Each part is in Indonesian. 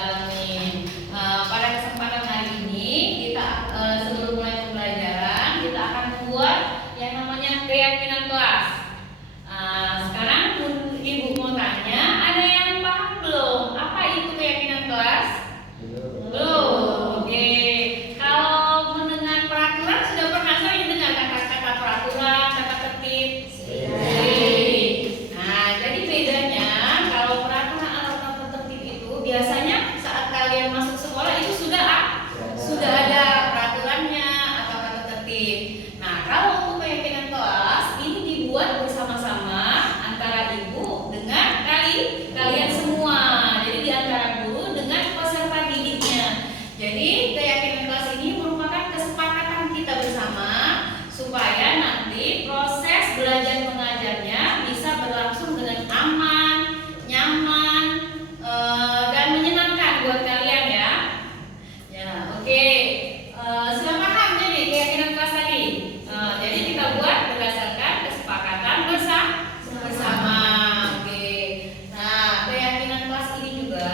Alamin. Pada kesempatan hari ini kita sebelum mulai pembelajaran kita akan membuat yang namanya keyakinan kelas. Sekarang Ibu mau tanya, ada yang paham belum? Apa itu keyakinan kelas? Belum. Oke. Kalau mendengar peraturan sudah pernah sering dengar kata-kata peraturan, kata tertib? Nah, jadi bedanya kalau peraturan atau kata tertib itu biasanya saat kalian masuk sekolah itu sudah ada peraturannya atau kata tertib. Nah, kalau untuk keyakinan kelas ini dibuat bersama-sama antara ibu dengan kalian semua. Jadi di antara guru dengan peserta didiknya. Jadi keyakinan kelas ini merupakan kesepakatan kita bersama supaya nanti proses belajar mengajarnya bisa berlangsung dengan aman, nyaman, dan menyenangkan buat kalian ya. Ya, oke. Sudah paham jadi keyakinan kelas tadi. Jadi kita buat berdasarkan kesepakatan bersama. Oke. Nah, keyakinan kelas ini juga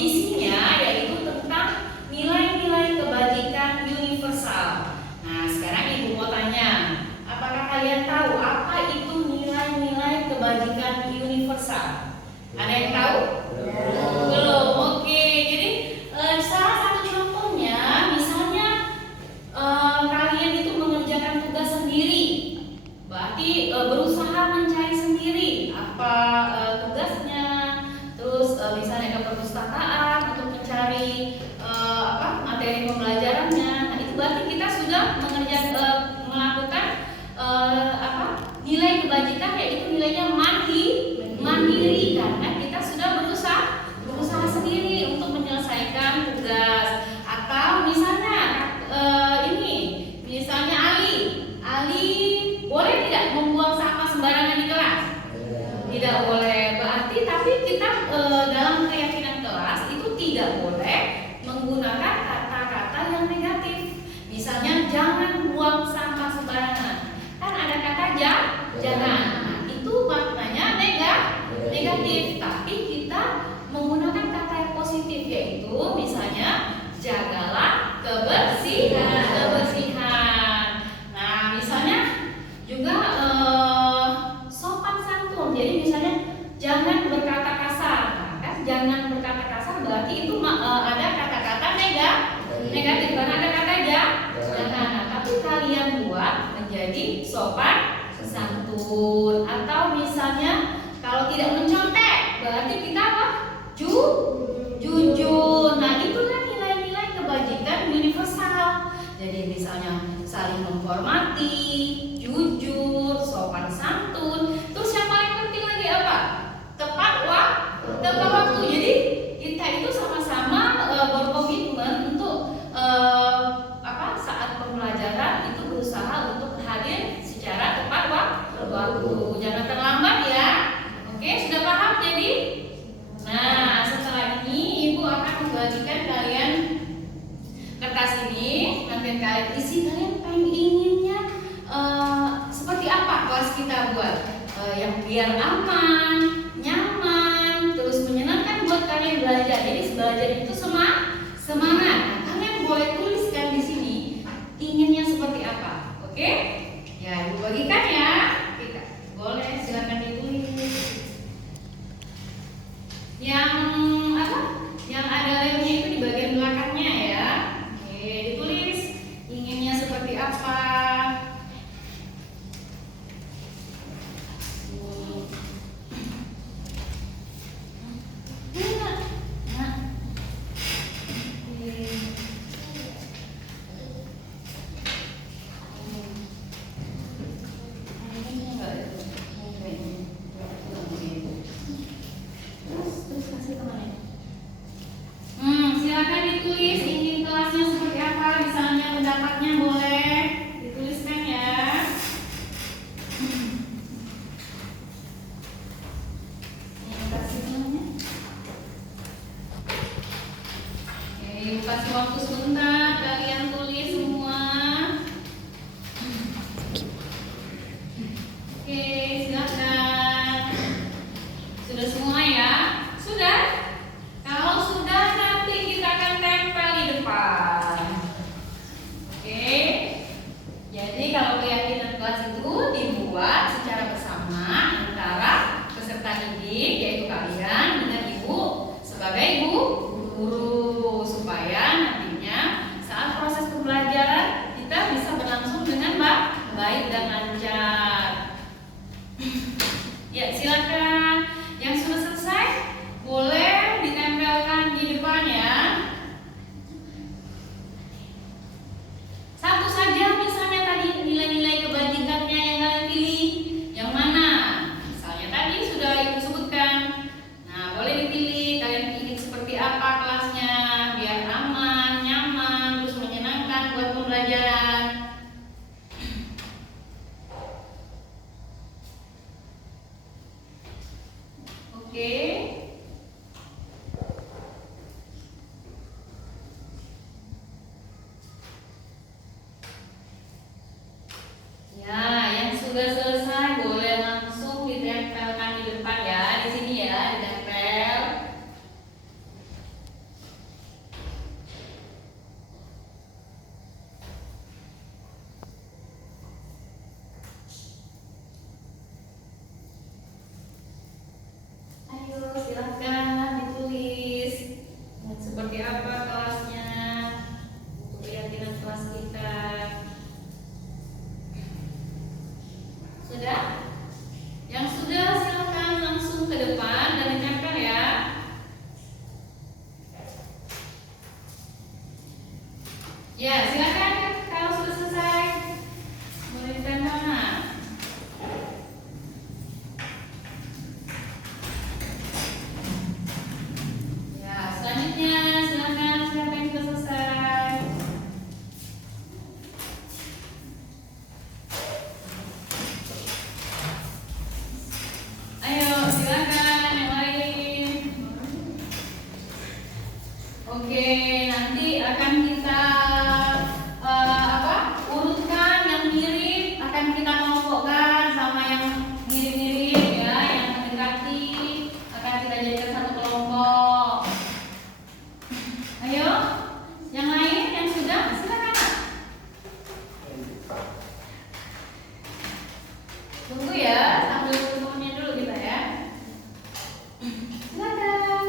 isinya yaitu tentang nilai-nilai kebajikan universal. Nah, sekarang Ibu mau tanya, apakah kalian tahu apa itu nilai-nilai kebajikan universal? Ada yang tahu? Belum. Oke. Jadi salah satu contohnya, misalnya kalian itu mengerjakan tugas sendiri, berarti berusaha mencari sendiri apa tugasnya. Terus misalnya ke perpustakaan untuk mencari materi pembelajarannya. Nah, itu berarti kita sudah melakukan nilai kebajikan, yaitu nilainya mandiri karena kita sudah berusaha sendiri untuk menyelesaikan tugas. Atau misalnya misalnya Ali boleh tidak membuang sampah sembarangan di kelas? Tidak boleh. Berarti tapi kita dalam keyakinan kelas itu tidak boleh menggunakan kata-kata yang negatif. Misalnya jangan buang sampah sembarangan. Kan ada kata jangan. Nah, itu maknanya negatif. Tapi kita menggunakan kata yang positif, yaitu misalnya jagalah kebersihan. Nah, misalnya juga sopan santun. Jadi misalnya jangan berkata kasar. Nah, kan jangan berkata kasar berarti itu ada kata-kata negatif karena ada kata jangan. Nah, tapi kalian buat menjadi sopan santun. Atau misalnya kalau tidak mencontek berarti kita apa? Jujur. Nah, itulah nilai-nilai kebajikan universal. Jadi misalnya saling menghormati, jujur, sopan santun. Terus yang paling penting lagi apa? Tepat waktu. Jadi kita itu sama-sama berkomitmen untuk saat pembelajaran itu berusaha untuk hadir secara tepat waktu. Jangan terlambat ya. Oke, sudah paham jadi? Nah, setelah ini Ibu akan membagikan kalian kertas ini. Nanti kalian isi, kalian inginnya seperti apa kelas kita buat? Yang biar aman, nyaman, terus menyenangkan buat kalian belajar. Jadi belajar itu semangat. Nah, kalian boleh tuliskan di sini inginnya seperti apa. Oke? Ya, Ibu bagikan ya. Kita boleh silakan ditulis. Yang ada lemnya itu di bagian belakangnya ya. Oke, ditulis inginnya seperti apa. Silakan ditulis ingin kelasnya seperti apa, misalnya pendapatnya boleh dituliskan ya. Oke, kasih waktu sebentar kalian tulis semua. Oke, silakan. Sudah semua ya? Sudah? Ya, silakan kalau sudah selesai. Boleh ditanda mana? Ya, selanjutnya silakan siapa yang sudah selesai. Ayo, silakan yang lain. Oke, nanti akan kita urutkan yang mirip, akan kita kelompokkan sama yang mirip-mirip ya, yang mendekati akan kita jadikan satu kelompok. Ayo, yang lain yang sudah silakan. Tunggu ya, sambil semuanya dulu kita ya. Silakan.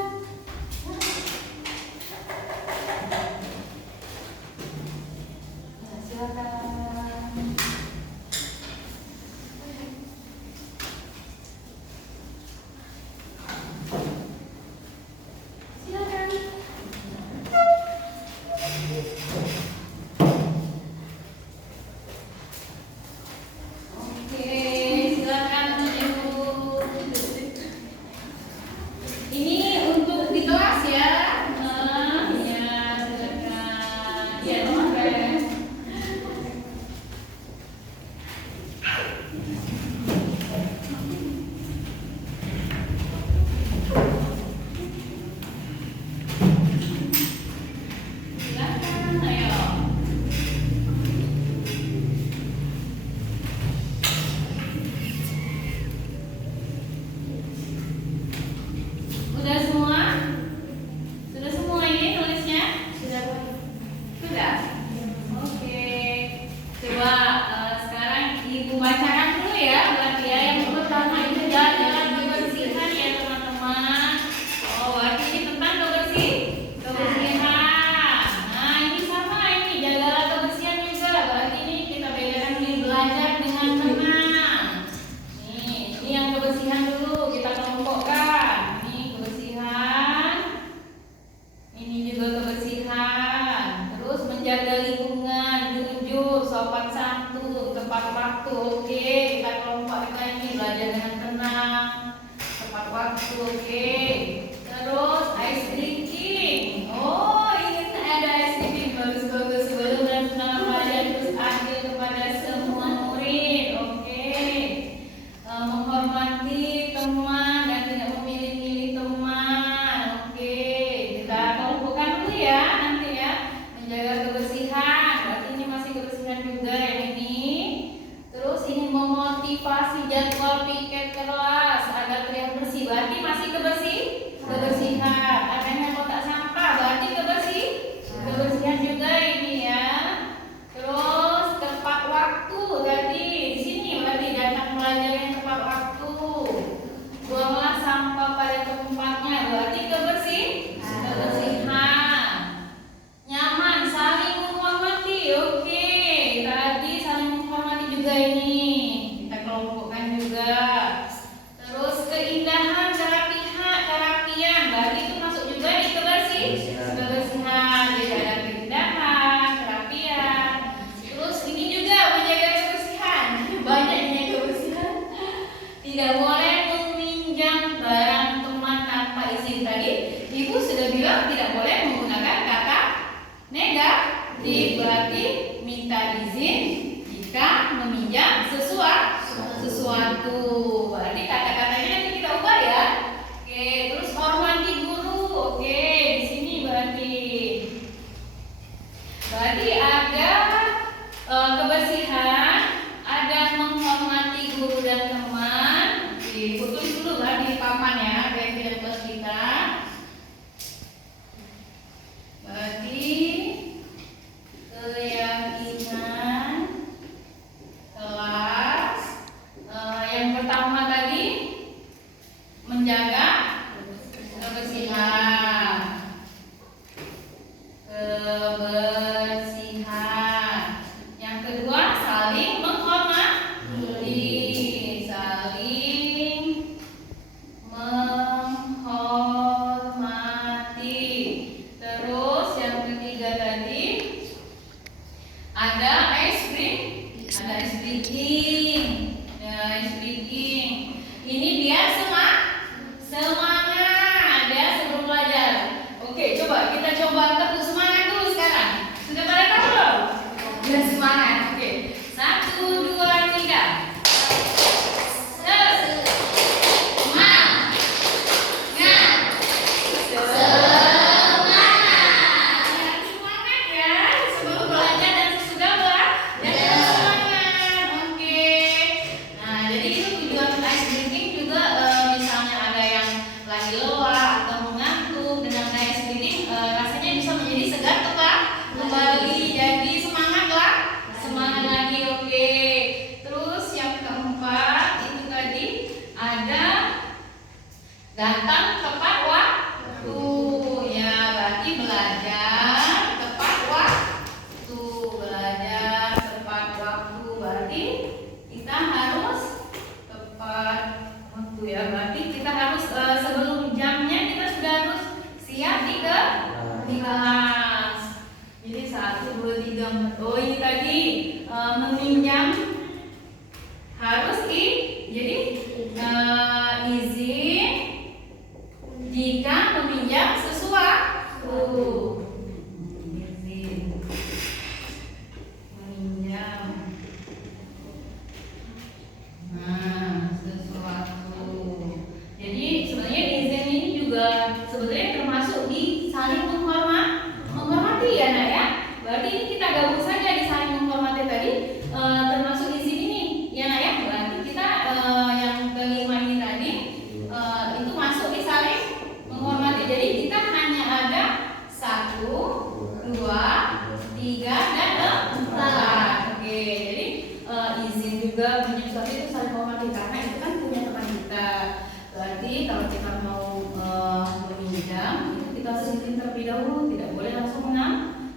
izin terlebih dahulu, tidak boleh langsung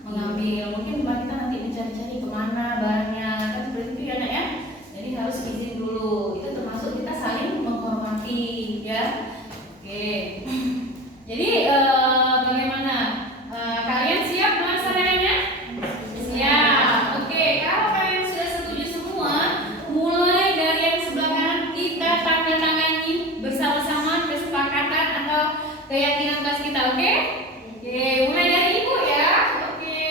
mengambil. Mungkin tempat kita nanti mencari-cari kemana barangnya, kan seperti itu ya nak ya. Jadi harus izin dulu. Itu termasuk kita saling menghormati ya. Oke. Jadi bagaimana? Kalian siap melaksanakannya? Siap. Oke. Kalau kalian sudah setuju semua, mulai dari yang sebelah kanan kita tanda tangani bersama-sama kesepakatan atau keyakinan kelas kita. Oke? Oke. Mulai dari ibu ya. Oke.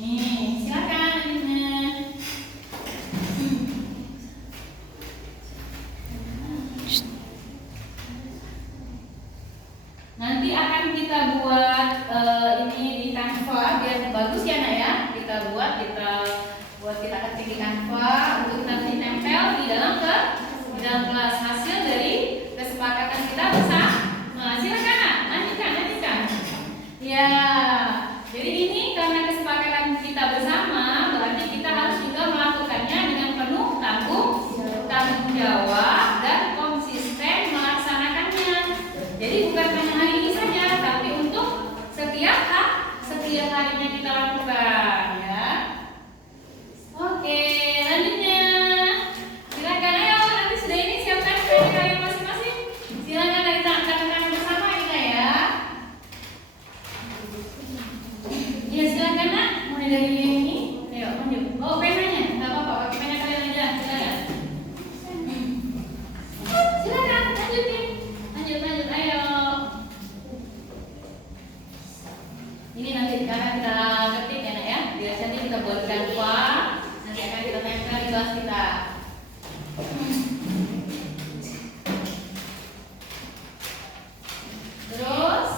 Nih, silakan Adina. Nanti akan kita buat ini di Canva biar bagus ya nak ya. Kita ketik di Canva untuk nanti tempel di dalam kelas hasil dari kesepakatan kita bersama. Silakan nak, lanjutkan. Ya, jadi ini karena kesepakatan kita bersama, berarti kita harus juga melakukannya dengan penuh tanggung jawab dan konsisten melaksanakannya. Jadi bukan hanya hari ini saja, tapi untuk setiap harinya kita lakukan ya. Oke, lanjutnya. Silakan ayo, nanti sudah ini siapkan pena kalian masing-masing. Silakan kita akan bersama kita ya. Ya silakan nak, mulai dari yang ini. Ayo lanjut. Oh penanya, nggak apa-apa, pakai pena kalian aja. Silakan lanjutin. Lanjut ayo. Ini nanti karena kita ketik ya nak ya, biar nanti kita buat Canva, nanti akan kita tempel di kelas kita. Terus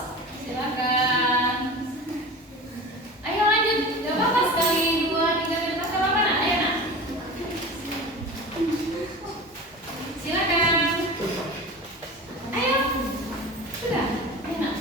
silakan. Ayo lanjut, gak apa-apa sekali 2, 3 menit atau apa nak? Ayo nak. Silakan. Ayo. Sudah. Ayo nak.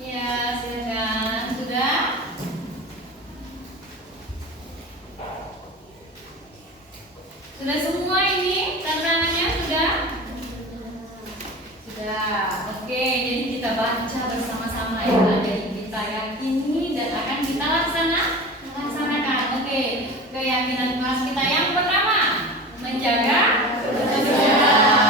Ya, silakan. Sudah? Sudah semua ini tantangannya sudah? Sudah. Oke, jadi kita baca bersama-sama ya. Jadi kita yakini dan akan kita laksanakan. Oke, keyakinan kelas kita yang pertama, menjaga kebersihan.